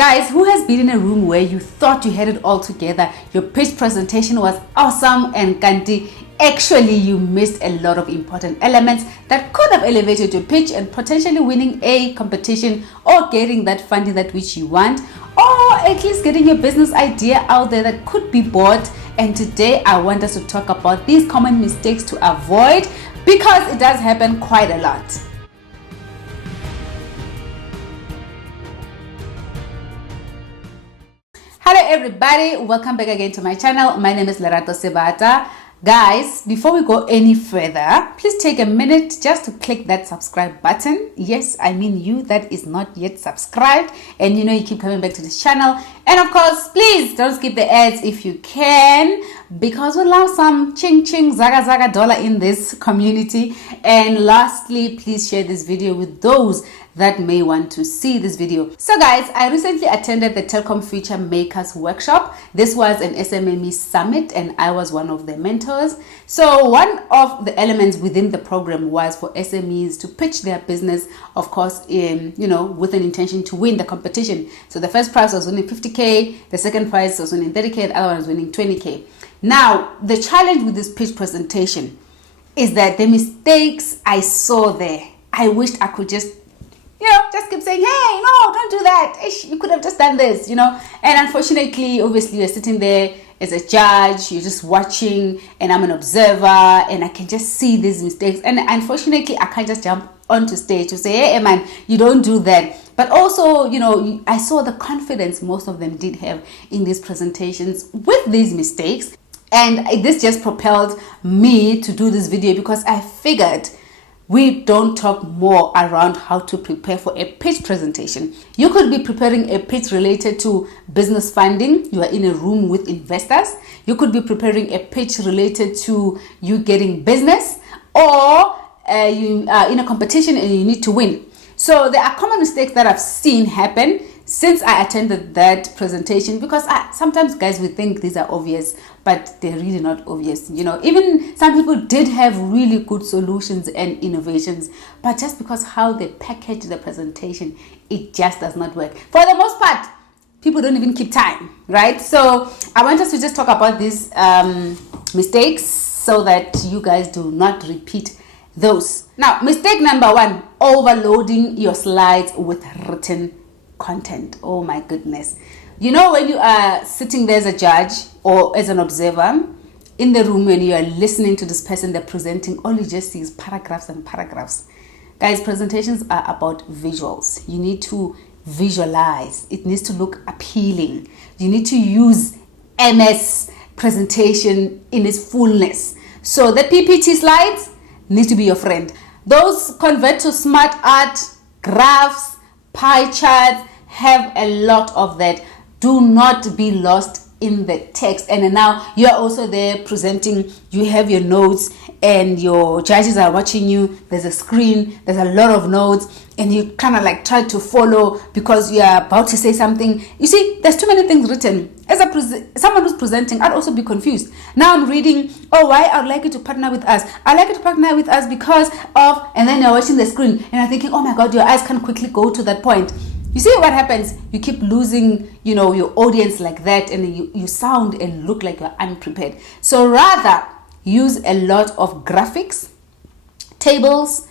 Guys, who has been in a room where you thought you had it all together, your pitch presentation was awesome, and Kanti, actually you missed a lot of important elements that could have elevated your pitch and potentially winning a competition or getting that funding that which you want, or at least getting your business idea out there that could be bought. And today I want us to talk about these common mistakes to avoid, because it does happen quite a lot. Hello everybody, welcome back again to my channel. My name is Lerato Sebata. Guys, before we go any further, please take a minute just to click that subscribe button. Yes, I mean you that is not yet subscribed, and you know you keep coming back to this channel. And of course, please don't skip the ads if you can, because we love some ching ching zaga zaga dollar in this community. And lastly, please share this video with those that may want to see this video. So guys, I recently attended the Telkom Future Makers workshop. This was an SMME summit and I was one of the mentors. So one of the elements within the program was for SMEs to pitch their business, of course, with an intention to win the competition. So the first prize was winning 50K, the second prize was winning 30K, the other one was winning 20K. Now, the challenge with this pitch presentation is that the mistakes I saw there, I wished I could just keep saying, hey, no, don't do that. Ish, you could have just done this, And unfortunately, obviously, you're sitting there as a judge, you're just watching, and I'm an observer, and I can just see these mistakes. And unfortunately, I can't just jump onto stage to say, hey, man, you don't do that. But also, I saw the confidence most of them did have in these presentations with these mistakes. And this just propelled me to do this video, because I figured we don't talk more around how to prepare for a pitch presentation. You could be preparing a pitch related to business funding. You are in a room with investors. You could be preparing a pitch related to you getting business, or you are in a competition and you need to win. So there are common mistakes that I've seen happen since I attended that presentation, because sometimes guys, we think these are obvious, but they're really not obvious. Even some people did have really good solutions and innovations, but just because how they package the presentation, it just does not work. For the most part, people don't even keep time, right? So I want us to just talk about these mistakes so that you guys do not repeat those. Now, mistake number one, overloading your slides with written content. Oh my goodness. When you are sitting there as a judge or as an observer in the room, when you are listening to this person, they're presenting, all you just see is paragraphs and paragraphs. Guys, presentations are about visuals. You need to visualize. It needs to look appealing. You need to use MS presentation in its fullness. So the PPT slides need to be your friend. Those convert to smart art, graphs, pie charts, have a lot of that. Do not be lost in the text. And now you're also there presenting, you have your notes and your judges are watching you. There's a screen, there's a lot of notes, and you kind of like try to follow because you're about to say something. You see, there's too many things written. As someone who's presenting, I'd also be confused. Now I'm reading, why I'd like you to partner with us. I'd like you to partner with us because of, and then you're watching the screen and I'm thinking, oh my God, your eyes can't quickly go to that point. You see what happens? You keep losing, your audience like that, and you sound and look like you're unprepared. So rather, use a lot of graphics, tables,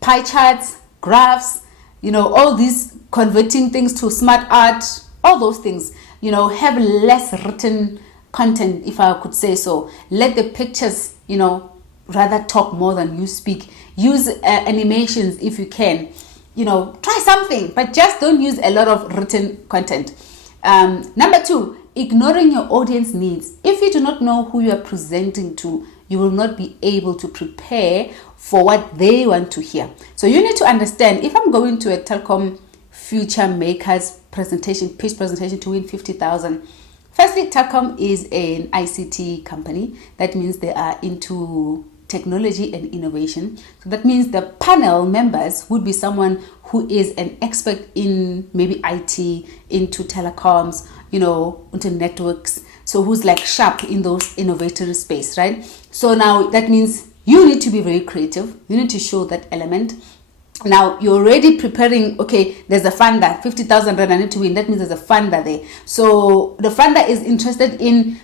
pie charts, graphs, all these converting things to smart art, all those things. Have less written content, if I could say so. Let the pictures, rather talk more than you speak. Use animations if you can. Try something, but just don't use a lot of written content. Number two, ignoring your audience needs. If you do not know who you are presenting to, you will not be able to prepare for what they want to hear. So you need to understand, if I'm going to a Telkom Future Makers presentation, pitch presentation to win 50,000. Firstly, Telkom is an ICT company. That means they are into technology and innovation. So that means the panel members would be someone who is an expert in maybe IT, into telecoms, into networks. So who's like sharp in those innovative space, right? So now that means you need to be very creative. You need to show that element. Now you're already preparing, okay, there's a funder, 50,000 rand I need to win. That means there's a funder there. So the funder is interested in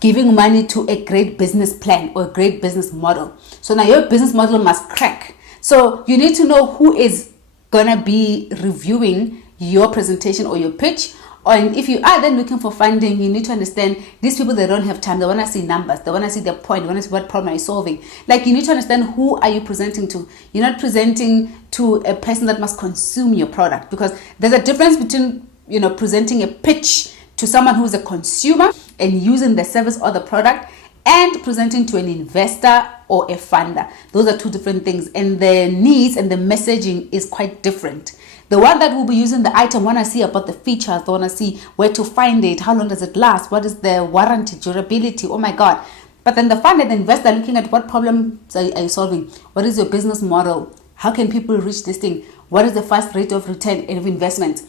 giving money to a great business plan or a great business model. So now your business model must crack. So you need to know who is gonna be reviewing your presentation or your pitch. And if you are then looking for funding, you need to understand these people, they don't have time. They want to see numbers. They want to see their point. They want to see what problem are you solving. Like, you need to understand who are you presenting to. You're not presenting to a person that must consume your product, because there's a difference between, presenting a pitch to someone who's a consumer and using the service or the product, and presenting to an investor or a funder. Those are two different things, and the needs and the messaging is quite different. The one that will be using the item want to see about the features, they want to see where to find it, how long does it last, what is the warranty, durability, oh my God. But then the funder, the investor, looking at what problems are you solving, what is your business model, how can people reach this thing, what is the fast rate of return of investment.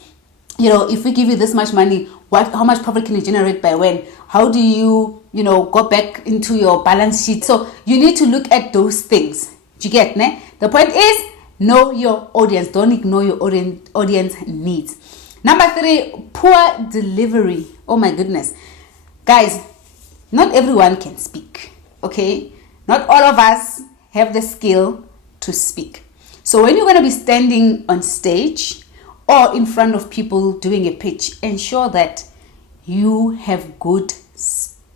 If we give you this much money, how much profit can you generate by when? How do you, go back into your balance sheet? So you need to look at those things. Do you get, ne? The point is, know your audience. Don't ignore your audience needs. Number 3, poor delivery. Oh my goodness. Guys, not everyone can speak, okay? Not all of us have the skill to speak. So when you're going to be standing on stage or in front of people doing a pitch, ensure that you have good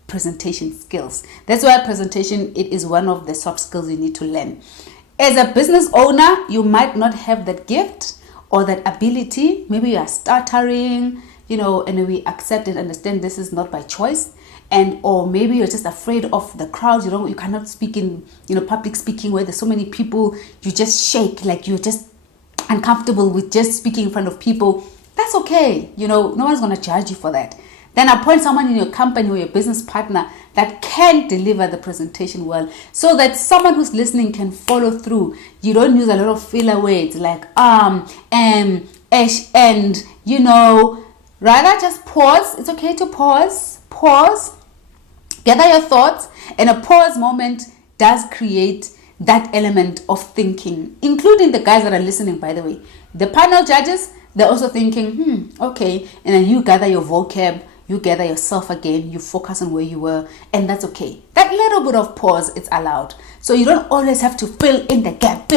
presentation skills. That's why presentation, it is one of the soft skills you need to learn. As a business owner, you might not have that gift or that ability. Maybe you are stuttering, and we accept and understand this is not by choice. Or maybe you're just afraid of the crowd. You cannot speak in, public speaking where there's so many people. You just shake, like you're just uncomfortable with just speaking in front of people. That's okay. No one's going to judge you for that. Then appoint someone in your company or your business partner that can deliver the presentation well, so that someone who's listening can follow through. You don't use a lot of filler words like and, rather just pause. It's okay to pause, gather your thoughts, and a pause moment does create that element of thinking, including the guys that are listening, by the way. The panel judges, they're also thinking, okay, and then you gather your vocab, you gather yourself again, you focus on where you were, and that's okay. That little bit of pause, it's allowed. So you don't always have to fill in the gap.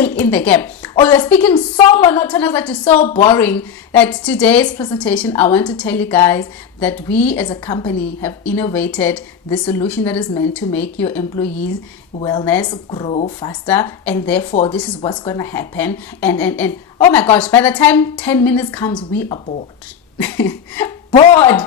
Or you're speaking so monotonous that you're so boring. That today's presentation, I want to tell you guys that we as a company have innovated the solution that is meant to make your employees' wellness grow faster, and therefore this is what's going to happen. And oh my gosh, by the time 10 minutes comes, we are bored. Bored.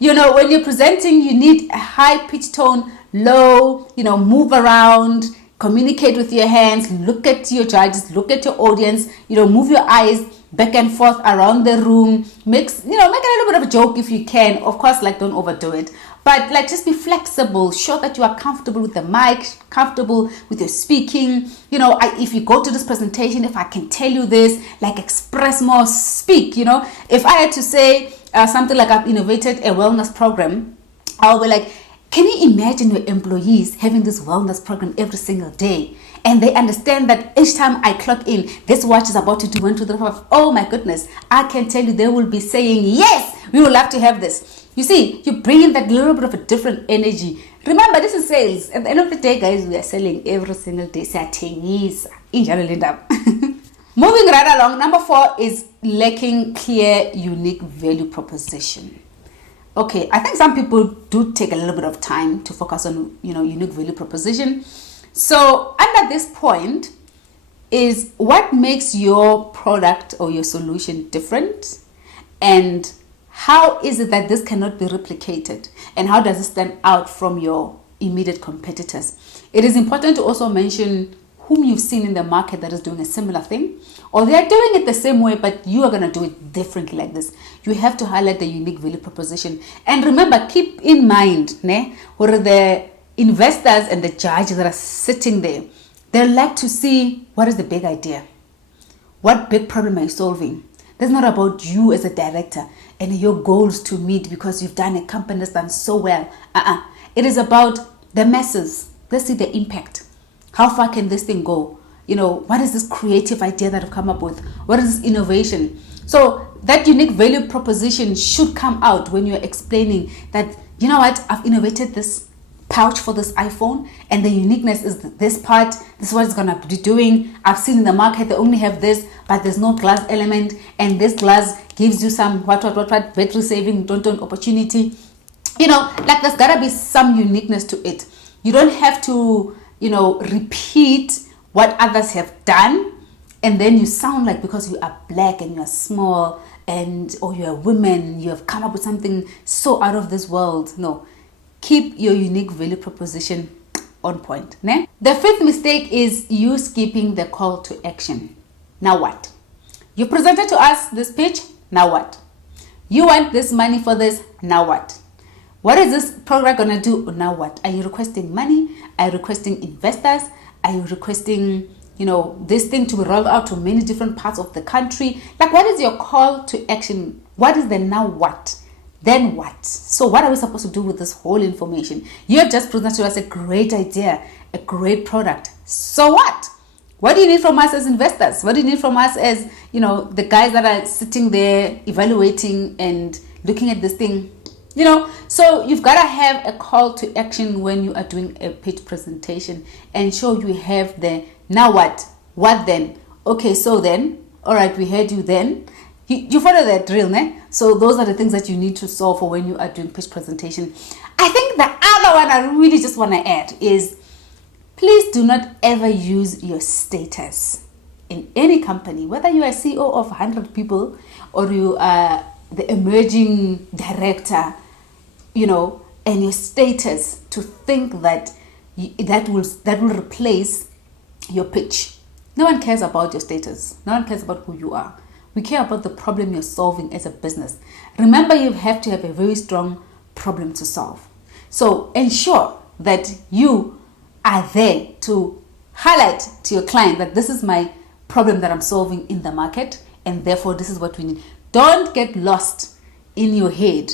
When you're presenting, you need a high pitch tone, low, move around, communicate with your hands, look at your judges, look at your audience, move your eyes back and forth around the room, make a little bit of a joke if you can. Of course, don't overdo it, but just be flexible, show that you are comfortable with the mic, comfortable with your speaking. If you go to this presentation, if I can tell you this, express more, speak. If I had to say something like I've innovated a wellness program, I'll be like, can you imagine your employees having this wellness program every single day? And they understand that each time I clock in, this watch is about to do 1, 2, 3, 4. Oh my goodness. I can tell you they will be saying, yes, we would love to have this. You see, you bring in that little bit of a different energy. Remember, this is sales. At the end of the day, guys, we are selling every single day. Moving right along, number 4 is lacking clear, unique value proposition. Okay, I think some people do take a little bit of time to focus on, unique value proposition. So under this point is what makes your product or your solution different, and how is it that this cannot be replicated, and how does it stand out from your immediate competitors? It is important to also mention whom you've seen in the market that is doing a similar thing, or they are doing it the same way, but you are going to do it differently like this. You have to highlight the unique value proposition. And remember, keep in mind, where the investors and the judges that are sitting there, they like to see what is the big idea. What big problem are you solving? That's not about you as a director and your goals to meet because you've done a company that's done so well. It is about the masses. Let's see the impact. How far can this thing go? what is this creative idea that I've come up with? What is this innovation? So that unique value proposition should come out when you're explaining that, you know what, I've innovated this pouch for this iPhone, and the uniqueness is this part. This is what it's gonna be doing. I've seen in the market they only have this, but there's no glass element, and this glass gives you some what battery saving opportunity. Like there's gotta be some uniqueness to it. You don't have to repeat what others have done, and then you sound like, because you are black and you are small or you're a woman, you have come up with something so out of this world. No. Keep your unique value proposition on point. Ne? The fifth mistake is you skipping the call to action. Now what? You presented to us this pitch. Now what? You want this money for this. Now what? What is this program going to do? Now what? Are you requesting money? Are you requesting investors? Are you requesting, this thing to be rolled out to many different parts of the country? Like, what is your call to action? What is the now what? Then what? So what are we supposed to do with this whole information? You have just presented to us a great idea, a great product. So what? What do you need from us as investors? What do you need from us as, the guys that are sitting there evaluating and looking at this thing? So you've got to have a call to action when you are doing a pitch presentation, and show you have the now what? What then? Okay, so then, all right, we heard you then. You follow that drill, ne? So those are the things that you need to solve for when you are doing pitch presentation. I think the other one I really just want to add is, please do not ever use your status in any company, whether you are CEO of 100 people or you are the emerging director, and your status, to think that that will replace your pitch. No one cares about your status. No one cares about who you are. We care about the problem you're solving as a business. Remember, you have to have a very strong problem to solve. So ensure that you are there to highlight to your client that this is my problem that I'm solving in the market, and therefore this is what we need. Don't get lost in your head.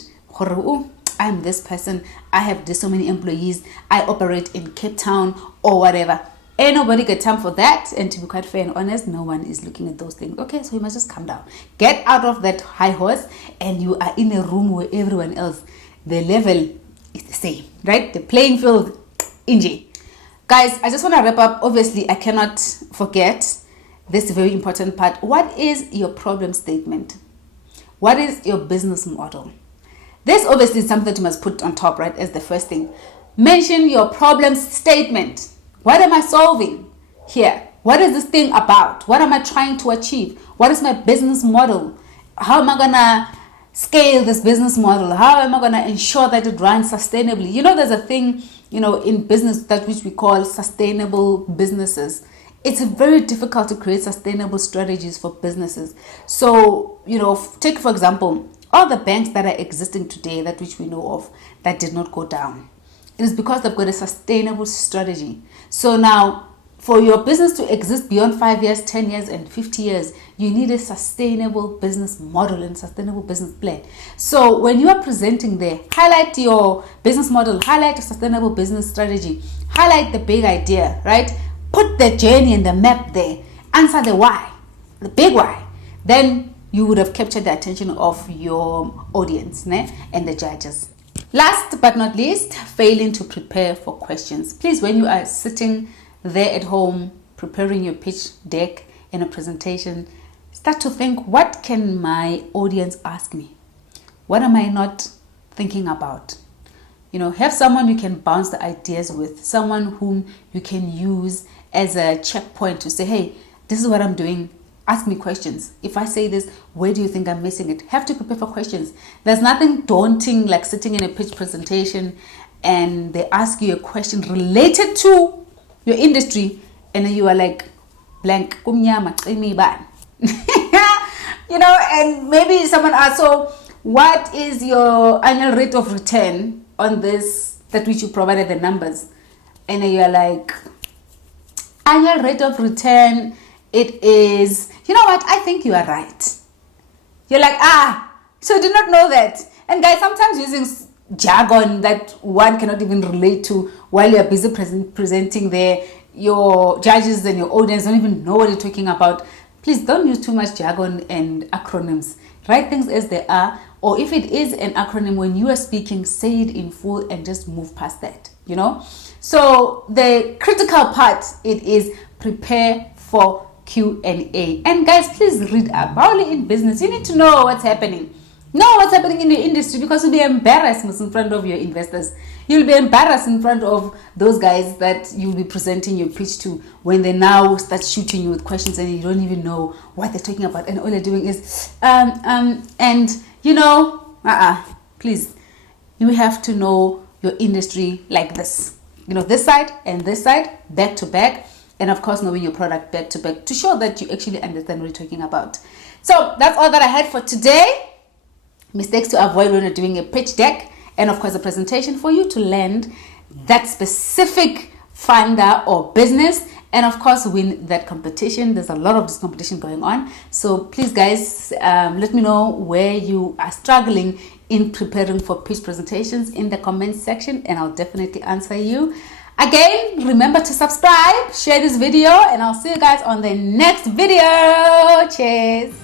I'm this person. I have so many employees. I operate in Cape Town or whatever. Ain't nobody got time for that. And to be quite fair and honest, no one is looking at those things. Okay, so you must just calm down. Get out of that high horse, and you are in a room where everyone else, the level is the same, right? The playing field, inji. Guys, I just want to wrap up. Obviously, I cannot forget this very important part. What is your problem statement? What is your business model? This obviously is something that you must put on top, right, as the first thing. Mention your problem statement. What am I solving here? What is this thing about? What am I trying to achieve? What is my business model? How am I going to scale this business model? How am I going to ensure that it runs sustainably? There's a thing, in business that which we call sustainable businesses. It's very difficult to create sustainable strategies for businesses. So, take for example, all the banks that are existing today, that which we know of, that did not go down. It is because they've got a sustainable strategy. So now, for your business to exist beyond 5 years, 10 years, and 50 years, you need a sustainable business model and sustainable business plan. So when you are presenting there, highlight your business model, highlight your sustainable business strategy, highlight the big idea, right? Put the journey and the map there. Answer the why, the big why. Then you would have captured the attention of your audience, né? And the judges. Last but not least, failing to prepare for questions. Please, when you are sitting there at home preparing your pitch deck in a presentation, start to think, what can my audience ask me? What am I not thinking about? Have someone you can bounce the ideas with, someone whom you can use as a checkpoint to say, hey, this is what I'm doing. Ask me questions. If I say this, where do you think I'm missing it? Have to prepare for questions. There's nothing daunting like sitting in a pitch presentation and they ask you a question related to your industry, and then you are like, blank, and maybe someone asks, so what is your annual rate of return on this, that which you provided the numbers? And then you are like, annual rate of return, it is, you know what, I think you are right. You're like, so I did not know that. And guys, sometimes using jargon that one cannot even relate to while you're busy presenting there, your judges and your audience don't even know what you're talking about, please don't use too much jargon and acronyms. Write things as they are, or if it is an acronym, when you are speaking, say it in full and just move past that, you know. So the critical part, it is prepare for Q&A. And guys, please read up. Only in business, you need to know what's happening. Know what's happening in your industry, because you'll be embarrassed in front of your investors. You'll be embarrassed in front of those guys that you'll be presenting your pitch to, when they now start shooting you with questions and you don't even know what they're talking about, and all they're doing is and you know, please, you have to know your industry like this, you know, this side and this side, back to back, and of course knowing your product back to back to show that you actually understand what you're talking about. So that's all that I had for today. Mistakes to avoid when you're doing a pitch deck, and of course a presentation for you to land that specific funder or business, and of course win that competition. There's a lot of this competition going on, so please guys, let me know where you are struggling in preparing for pitch presentations in the comments section, and I'll definitely answer you. Again, remember to subscribe, share this video, and I'll see you guys on the next video. Cheers.